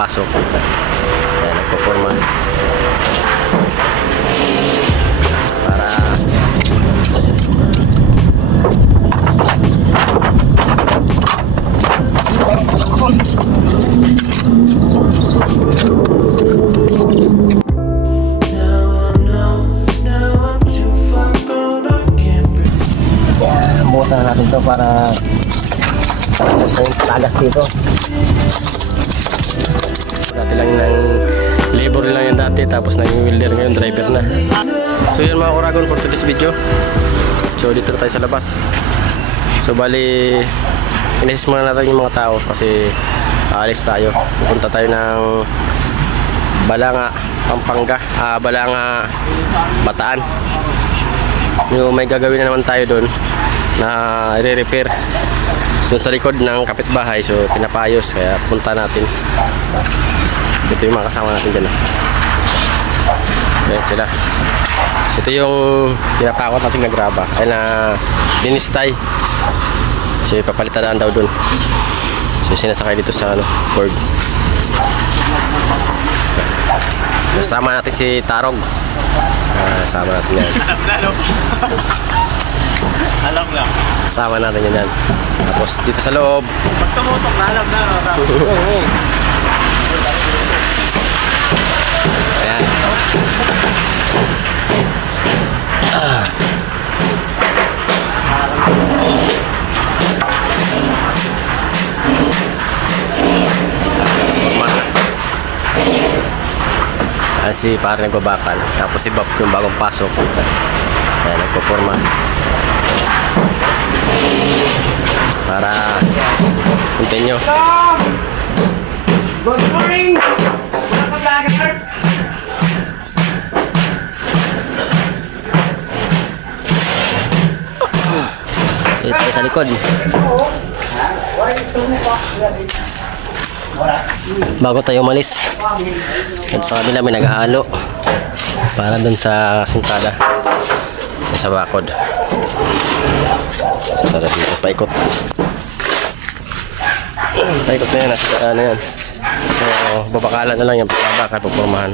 pasok. Ayan, nagpo-forma. Para Bukasan na natin ito para. Dati lang ng labor lang yan dati tapos naging welder ngayon driver na. So yun mga kuragon for today's video. So dito na tayo sa labas. So bali inasis muna natin yung mga tao kasi aalis tayo. Pupunta tayo ng Balanga, Pampanga, ah, Balanga, Bataan. Yung may gagawin na naman tayo doon na i-repair doon sa likod ng kapitbahay so pinapayos kaya punta natin ito yung mga kasama natin dyan ayan sila ito yung pinapakot natin na graba ay na dinistay so papalitan daw doon so sinasakay dito sa ano board Kasama natin si Tarog. Ah, sama natin yan. Alam lang. Sama natin yan yan. Tapos dito sa loob, Pag tumutok na alam na. Ayan. Ah. Ayan si pare nagbabakal. Tapos si Bob yung bagong pasok. Ayan, nagpo-forma. Para continue. Good morning! Dito tayo sa likod. Bago tayo umalis. At sa kabila may naghahalo. Para dun sa singkada. Sa bakod. Tara dito, paikot. Paikot na yan. Nasa ano yan. So, babakalan na lang yan. Babakal, pupormahan.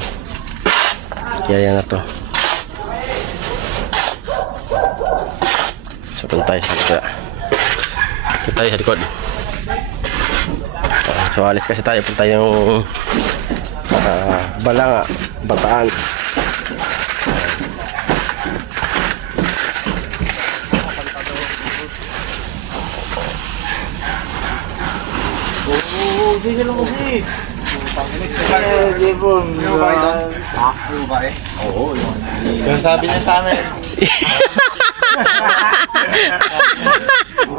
Kaya yan na to. So, punta tayo sa likod. Punta tayo sa likod. So, alis kasi tayo. Punta yung ah, Balanga, Bataan. Oo, hindi lang kasi. Yung sabi niya sa amin.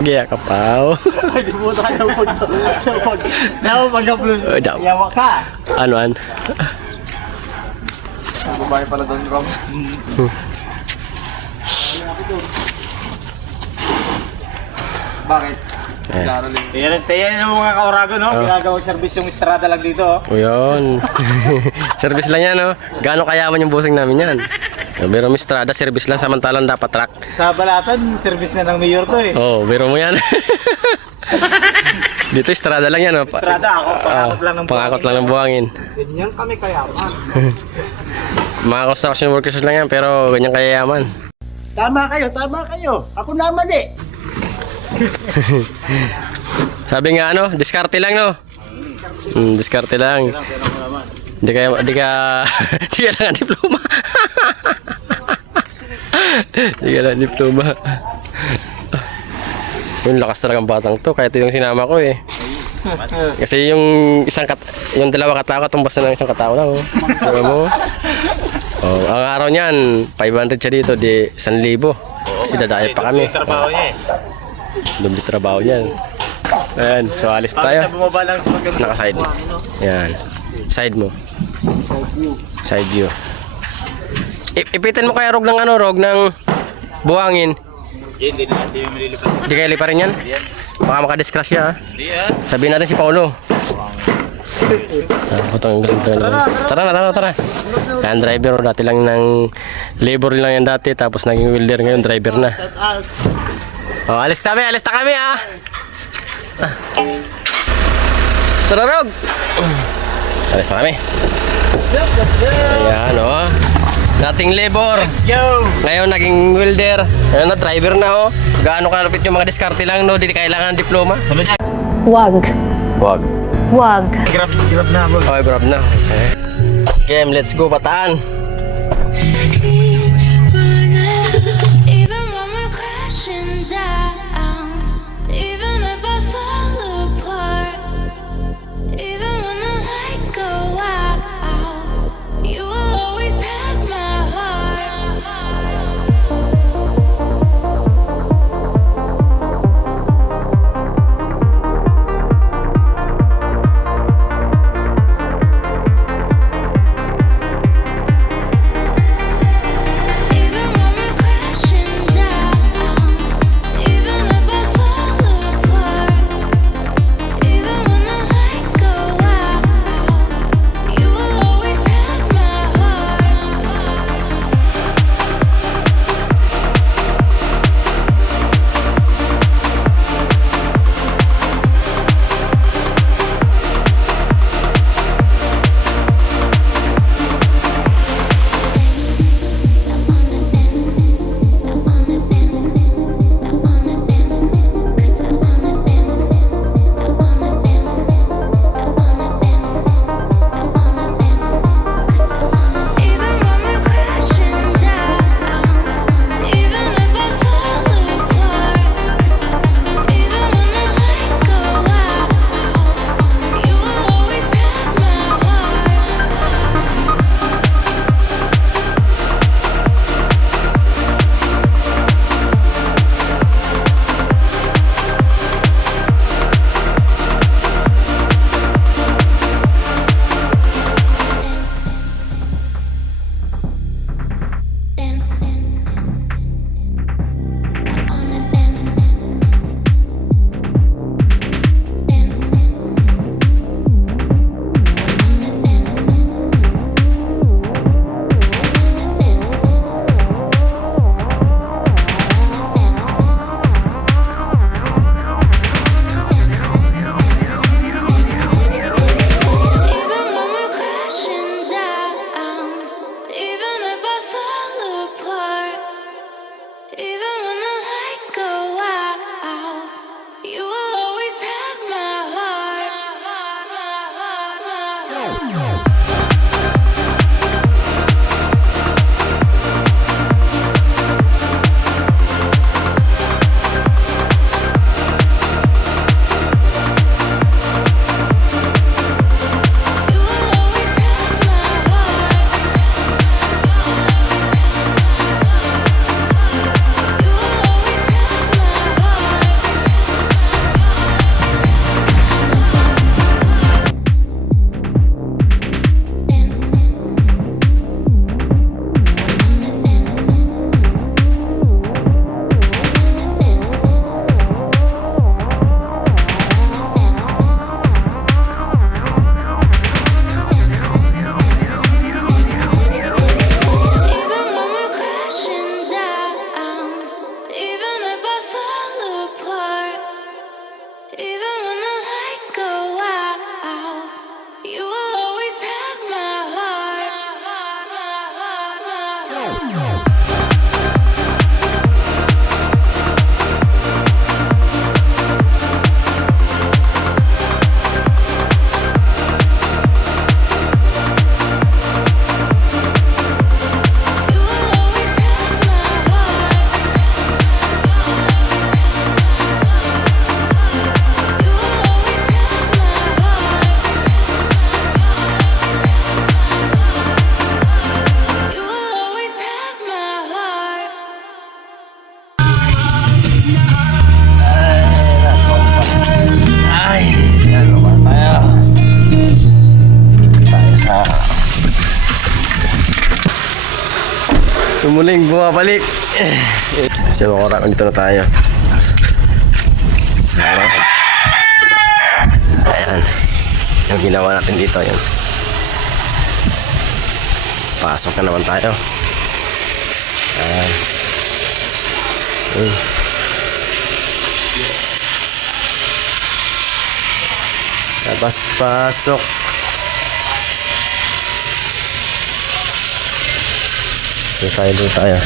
Gaya ka pa. Hindi mo tayo pag pag Nawa pag-upload. Oh, daw. Yawa ka. Ano an? Babae pala doon, Rom. Bakit? Eh. Yan, yan yung mga kaurago, no? Ginagawang service yung Estrada lang dito, oh. O yun. service lang yan, no? Gaano kayaman yung busing namin yan? Pero Mistrada, service lang samantalang dapat truck. Sa Balatan, service na ng mayor to, eh. Oh, biro mo yan. Dito Estrada lang yan, no? Pa- Estrada, ako, pangakot lang ng Ah, pangakot lang ng buhangin. Ganyan kami kayaman. Mga construction workers lang yan, pero ganyan kayayaman. Tama kayo, tama kayo. Ako naman eh. Sabi nga ano, diskarte lang, no? Hmm, diskarte lang. Di ka, di ka, di ka lang diploma. di ka lang diploma. Yung lakas talaga ng batang to, kahit yung sinama ko eh. Kasi yung isang kat yung dalawa katao katumbas na ng isang katao lang. Oh. Sabi mo? Oh, ang araw niyan, 500 siya dito, di 1,000. Kasi dadayo pa kami. trabaho niya eh. Doble trabaho niyan. Ayan, so alis tayo. Naka-side. Yan. Side mo. Side view. I- ipitin mo kaya rog ng ano, rog ng buhangin. Hindi na, hindi mo malilipat. Hindi kaya lipa rin yan? Baka makadiscrash siya ha. Hindi ah. Sabihin natin si Paolo. Ah, putang galing talaga. Tara na, tara, tara. Yan, driver. Oh, dati lang ng labor lang yan dati. Tapos naging welder ngayon, driver na. Oh, alis kami, alis na kami ah. Tara, Rog. Alis na kami. What's up, what's? Ayan, oh. Dating labor. Let's go! Ngayon, naging welder. Ano na, driver na, oh. Gaano kalapit yung mga diskarte lang, no? Hindi kailangan diploma. Wag. Wag. Wag. Grab, grab na, bro. Okay, grab na. Okay. Game, let's go, pataan. muling bumabalik. Kasi so, mga karakon, dito na tayo. Sa harap. Ayan. Yung ginawa natin dito, yun. Pasok na naman tayo. Ayan. Hmm. Ayan. Pasok Doon tayo, doon tayo.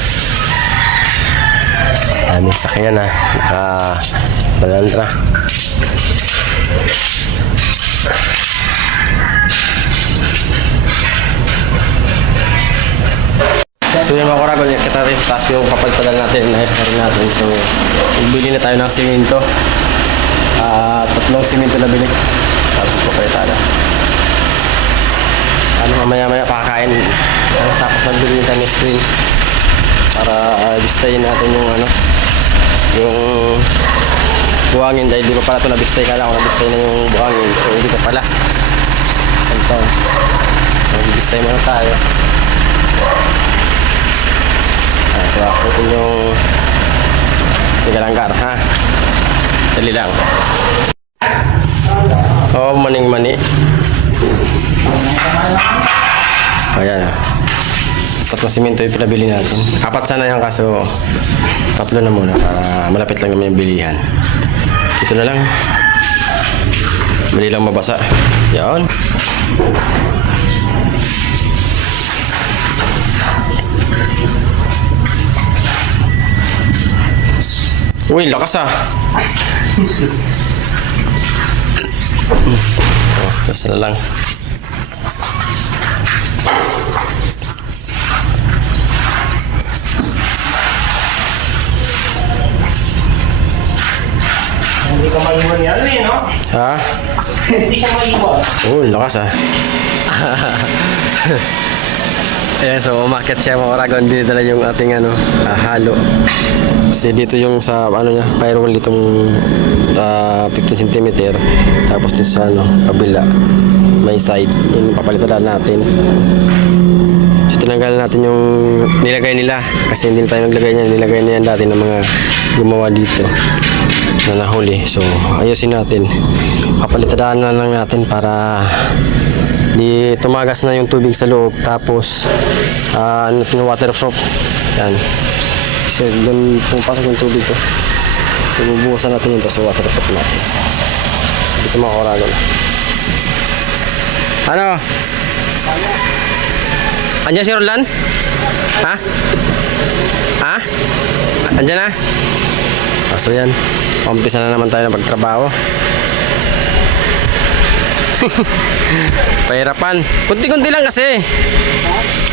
Daming sakyan na. Naka balandra. So yung mga kuragon, kita rin sa taas yung kapalpalan natin, na rin natin. So, bili na tayo ng simento. Ah, tatlong simento na bili. Tapos. Ano mamaya maya pakakain. Ano, nagbili tayo ng screen. Para uh, bistayin natin yung ano, yung buhangin dahil di ko pala ito nabistay. Kala ko nabistay na yung buhangin. So, hindi ko pala. Ito. Nagbistay muna tayo. Ah, so, akutin yung tigalanggar, ha? Dali lang. Oh, maning-mani. Ayan. Tatlong simento yung pinabili natin. Apat sana yan kaso tatlo na muna para malapit lang naman yung bilihan. Ito na lang. Mali lang mabasa. Yan. Uy, lakas ah. Hmm. oh, basta na lang. Hindi ka maiwan yan eh, no? Ha? Hindi siya maiwan. Oh, lakas ah. Ayan, so umakit siya mga oragon. Dito dala yung ating ano, ah, halo. Kasi dito yung sa ano niya, firewall ditong ah, 15 cm. Tapos dito sa ano, kabila. May side. Yung papalitan natin. So tinanggalan natin yung nilagay nila. Kasi hindi na tayo naglagay niyan. Nilagay na yan dati ng mga gumawa dito na nahuli. So, ayusin natin. Kapalitan na lang natin para di tumagas na yung tubig sa loob. Tapos, ah, ano uh, waterproof. Yan. Kasi doon pumapasok yung tubig ko. So, bubuhusan natin yung sa waterproof natin. Dito mga koragon. Ano? Andiyan si Roland? Ha? Ha? Andiyan na? Ah, So yan, umpisa na naman tayo ng pagtrabaho. Pahirapan. Kunti-kunti lang kasi.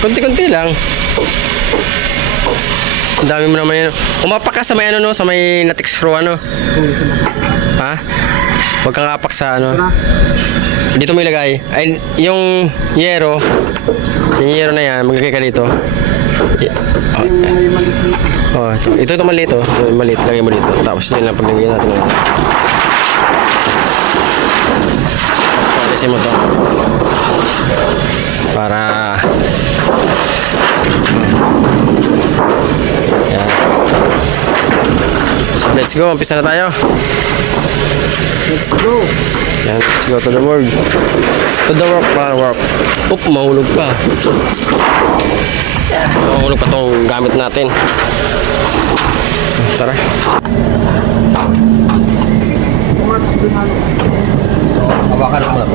Kunti-kunti lang. Ang dami mo naman yun. Umapak ka sa may ano no, sa may natik screw ano. Ha? Huwag kang apak sa ano. Dito mo ilagay. Ay, yung yero, yung yero na yan, maglagay ka dito. Oh, ito, ito, ito maliit oh. Ito maliit, lagay mo dito. Tapos yun lang paglagay natin. Alisin mo to. Para... Yan. So, let's go. Umpisa na tayo. Let's go. Yan, let's go to the work. To the work, pa work. Oop, mahulog pa. Mahulog pa tong gamit natin. Tara. Hawakan mo lang.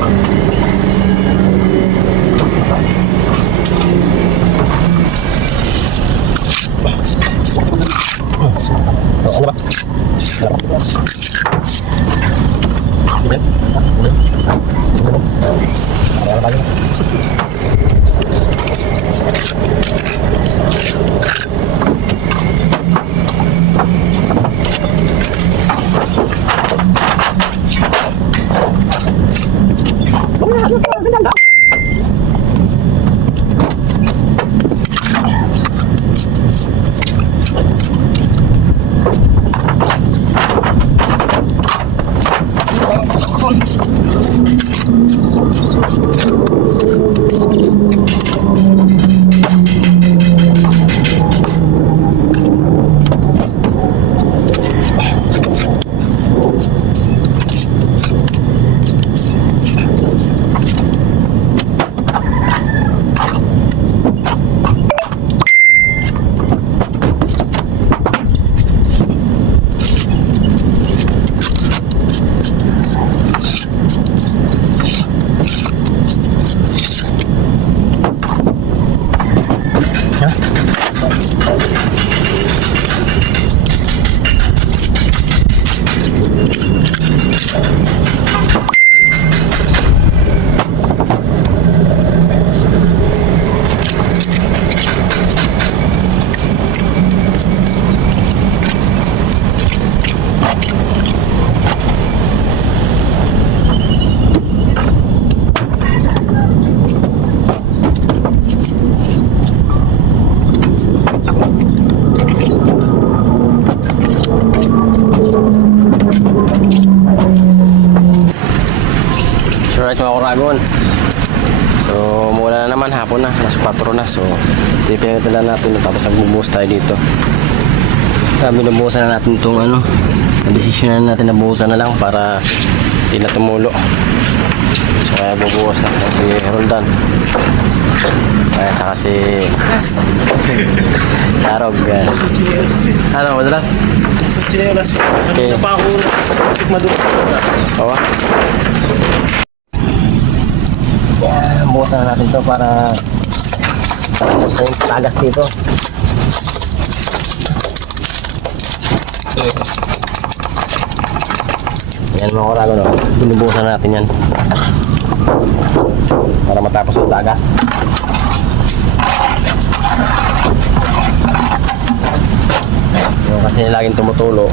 Ano ba? Ano? Hapon na, mas 4 na. So, yung pinagdala natin tapos nagbubuhos tayo dito. Uh, binubuhusan na natin itong ano, desisyon na natin na buhusan na lang para hindi na tumulo. So, kaya bubuhos na si Roldan. Kaya saka si Tarog. Yan. Ano, madalas? Sa chinelas ko. Okay. Kanina pa ako sa mga. Bawa. Yan, bukasan na natin to para para sa yung tagas dito. Yan mga kurago no. Binubusan natin yan. Para matapos ang tagas. Kasi laging tumutulo.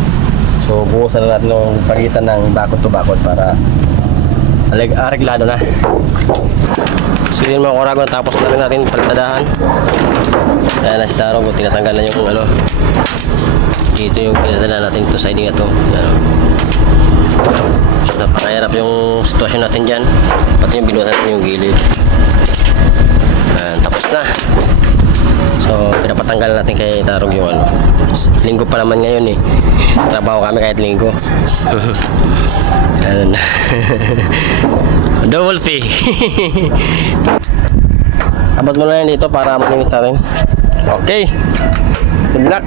So buhusan na natin yung pagitan ng bakod to bakod para areglado na. So yun mga kurago, tapos na rin natin palitadahan. Kaya na si Tarong, tinatanggal na yung ano. Dito yung pinatala natin ito siding na to. Yan. So napakahirap yung sitwasyon natin dyan. Pati yung binuhat natin yung gilid. Ayan, tapos na. So, pinapatanggal natin kay Tarog yung ano. Linggo pa naman ngayon eh. Trabaho kami kahit linggo. Ayan. Double fee. Abot mo na yan dito para makinis natin. Okay. Good luck.